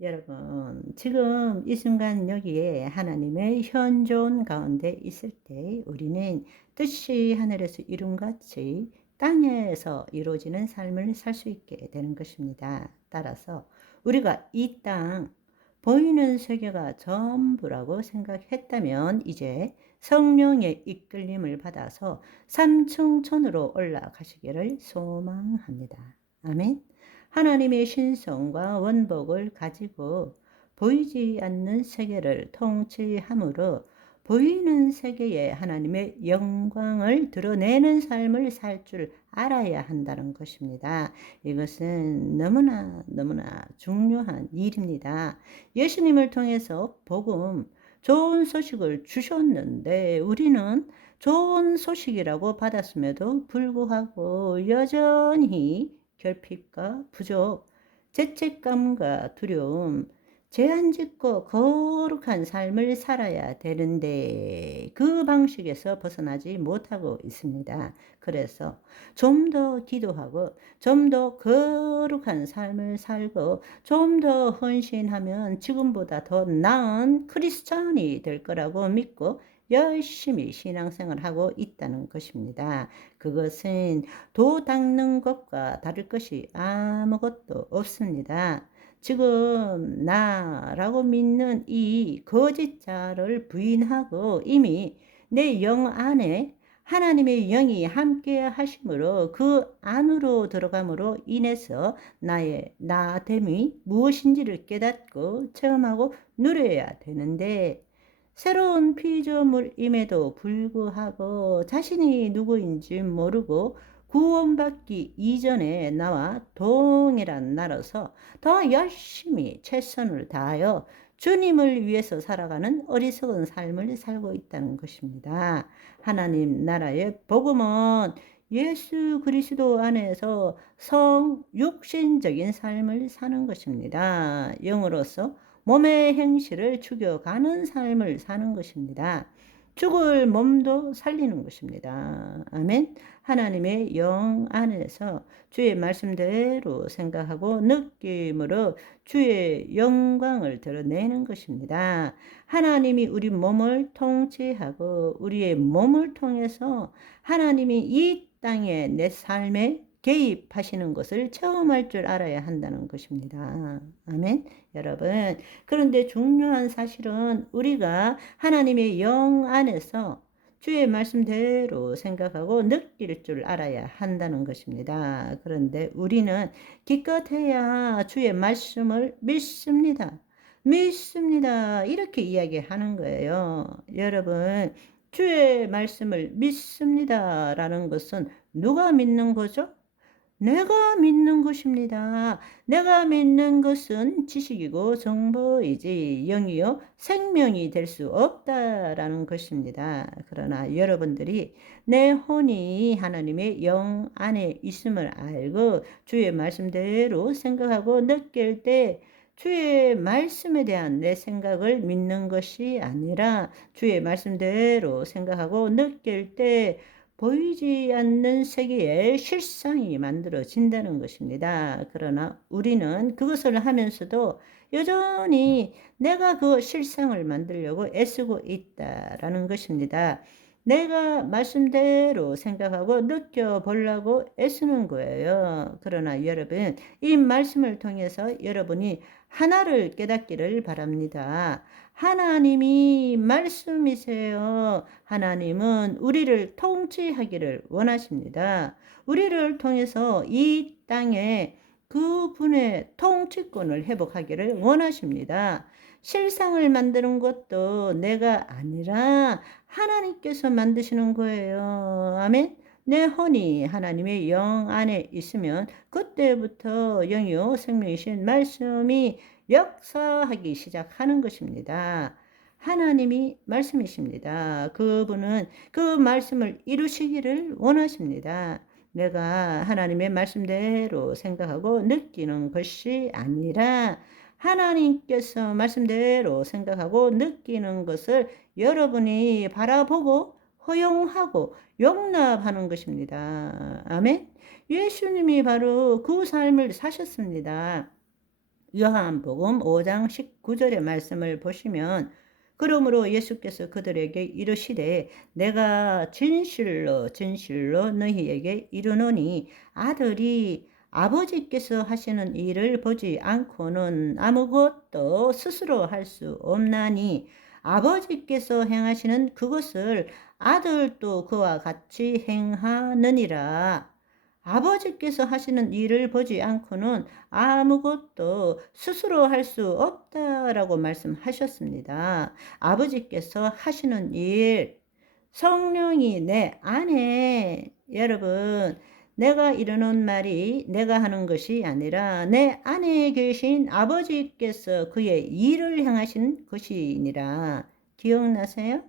여러분, 지금 이 순간 여기에 하나님의 현존 가운데 있을 때 우리는 뜻이 하늘에서 이룬같이 땅에서 이루어지는 삶을 살 수 있게 되는 것입니다. 따라서 우리가 이 땅, 보이는 세계가 전부라고 생각했다면 이제 성령의 이끌림을 받아서 삼층천으로 올라가시기를 소망합니다. 아멘. 하나님의 신성과 원복을 가지고 보이지 않는 세계를 통치함으로 보이는 세계에 하나님의 영광을 드러내는 삶을 살 줄 알아야 한다는 것입니다. 이것은 너무나 중요한 일입니다. 예수님을 통해서 복음, 좋은 소식을 주셨는데 우리는 좋은 소식이라고 받았음에도 불구하고 여전히 결핍과 부족, 죄책감과 두려움, 제한짓고 거룩한 삶을 살아야 되는데 그 방식에서 벗어나지 못하고 있습니다. 그래서 좀 더 기도하고 좀 더 거룩한 삶을 살고 좀 더 헌신하면 지금보다 더 나은 크리스찬이 될 거라고 믿고 열심히 신앙생활을 하고 있다는 것입니다. 그것은 도 닦는 것과 다를 것이 아무것도 없습니다. 지금 나라고 믿는 이 거짓자를 부인하고 이미 내 영 안에 하나님의 영이 함께 하심으로 그 안으로 들어감으로 인해서 나의 나됨이 무엇인지를 깨닫고 체험하고 누려야 되는데 새로운 피조물임에도 불구하고 자신이 누구인지 모르고 구원받기 이전에 나와 동일한 나로서 더 열심히 최선을 다하여 주님을 위해서 살아가는 어리석은 삶을 살고 있다는 것입니다. 하나님 나라의 복음은 예수 그리스도 안에서 성육신적인 삶을 사는 것입니다. 영으로서 몸의 행실을 죽여가는 삶을 사는 것입니다. 죽을 몸도 살리는 것입니다. 아멘. 하나님의 영 안에서 주의 말씀대로 생각하고 느낌으로 주의 영광을 드러내는 것입니다. 하나님이 우리 몸을 통치하고 우리의 몸을 통해서 하나님이 이 땅에 내 삶에 개입하시는 것을 체험할 줄 알아야 한다는 것입니다. 아멘. 여러분, 그런데 중요한 사실은 우리가 하나님의 영 안에서 주의 말씀대로 생각하고 느낄 줄 알아야 한다는 것입니다. 그런데 우리는 기껏해야 주의 말씀을 믿습니다. 믿습니다. 이렇게 이야기하는 거예요. 여러분, 주의 말씀을 믿습니다라는 것은 누가 믿는 거죠? 내가 믿는 것입니다. 내가 믿는 것은 지식이고 정보이지 영이요 생명이 될 수 없다라는 것입니다. 그러나 여러분들이 내 혼이 하나님의 영 안에 있음을 알고 주의 말씀대로 생각하고 느낄 때 주의 말씀에 대한 내 생각을 믿는 것이 아니라 주의 말씀대로 생각하고 느낄 때 보이지 않는 세계에 실상이 만들어진다는 것입니다. 그러나 우리는 그것을 하면서도 여전히 내가 그 실상을 만들려고 애쓰고 있다라는 것입니다. 내가 말씀대로 생각하고 느껴보려고 애쓰는 거예요. 그러나 여러분, 이 말씀을 통해서 여러분이 하나를 깨닫기를 바랍니다. 하나님이 말씀이세요. 하나님은 우리를 통치하기를 원하십니다. 우리를 통해서 이 땅에 그분의 통치권을 회복하기를 원하십니다. 실상을 만드는 것도 내가 아니라 하나님께서 만드시는 거예요. 아멘. 내 혼이 하나님의 영 안에 있으면 그때부터 영이요 생명이신 말씀이 역사하기 시작하는 것입니다. 하나님이 말씀이십니다. 그분은 그 말씀을 이루시기를 원하십니다. 내가 하나님의 말씀대로 생각하고 느끼는 것이 아니라 하나님께서 말씀대로 생각하고 느끼는 것을 여러분이 바라보고 허용하고 용납하는 것입니다. 아멘. 예수님이 바로 그 삶을 사셨습니다. 요한복음 5장 19절의 말씀을 보시면 그러므로 예수께서 그들에게 이르시되 내가 진실로 진실로 너희에게 이르노니 아들이 아버지께서 하시는 일을 보지 않고는 아무것도 스스로 할 수 없나니 아버지께서 행하시는 그것을 아들도 그와 같이 행하느니라. 아버지께서 하시는 일을 보지 않고는 아무것도 스스로 할 수 없다라고 말씀하셨습니다. 아버지께서 하시는 일, 성령이 내 안에, 여러분, 내가 이르는 말이 내가 하는 것이 아니라 내 안에 계신 아버지께서 그의 일을 행하신 것이니라. 기억나세요?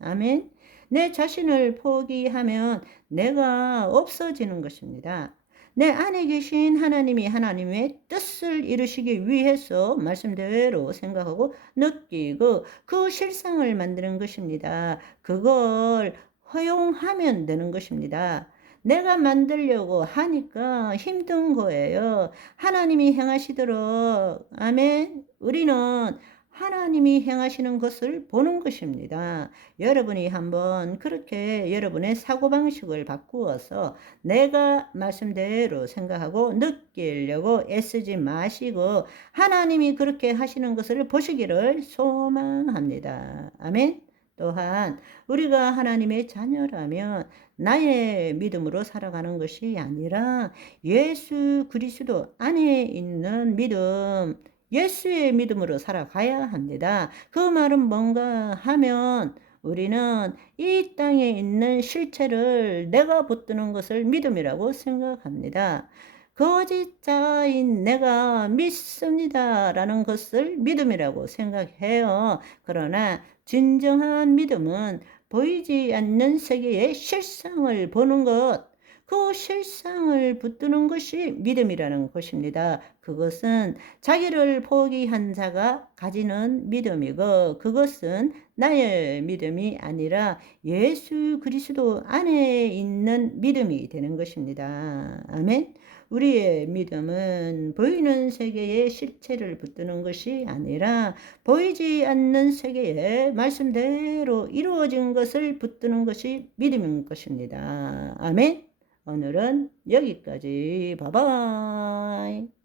아멘. 내 자신을 포기하면 내가 없어지는 것입니다. 내 안에 계신 하나님이 하나님의 뜻을 이루시기 위해서 말씀대로 생각하고 느끼고 그 실상을 만드는 것입니다. 그걸 허용하면 되는 것입니다. 내가 만들려고 하니까 힘든 거예요. 하나님이 행하시도록, 아멘. 우리는 하나님이 행하시는 것을 보는 것입니다. 여러분이 한번 그렇게 여러분의 사고방식을 바꾸어서 내가 말씀대로 생각하고 느끼려고 애쓰지 마시고 하나님이 그렇게 하시는 것을 보시기를 소망합니다. 아멘. 또한 우리가 하나님의 자녀라면 나의 믿음으로 살아가는 것이 아니라 예수 그리스도 안에 있는 믿음, 예수의 믿음으로 살아가야 합니다. 그 말은 뭔가 하면 우리는 이 땅에 있는 실체를 내가 붙드는 것을 믿음이라고 생각합니다. 거짓자인 내가 믿습니다라는 것을 믿음이라고 생각해요. 그러나 진정한 믿음은 보이지 않는 세계의 실상을 보는 것, 그 실상을 붙드는 것이 믿음이라는 것입니다. 그것은 자기를 포기한 자가 가지는 믿음이고 그것은 나의 믿음이 아니라 예수 그리스도 안에 있는 믿음이 되는 것입니다. 아멘. 우리의 믿음은 보이는 세계의 실체를 붙드는 것이 아니라 보이지 않는 세계에 말씀대로 이루어진 것을 붙드는 것이 믿음인 것입니다. 아멘. 오늘은 여기까지. 바이바이.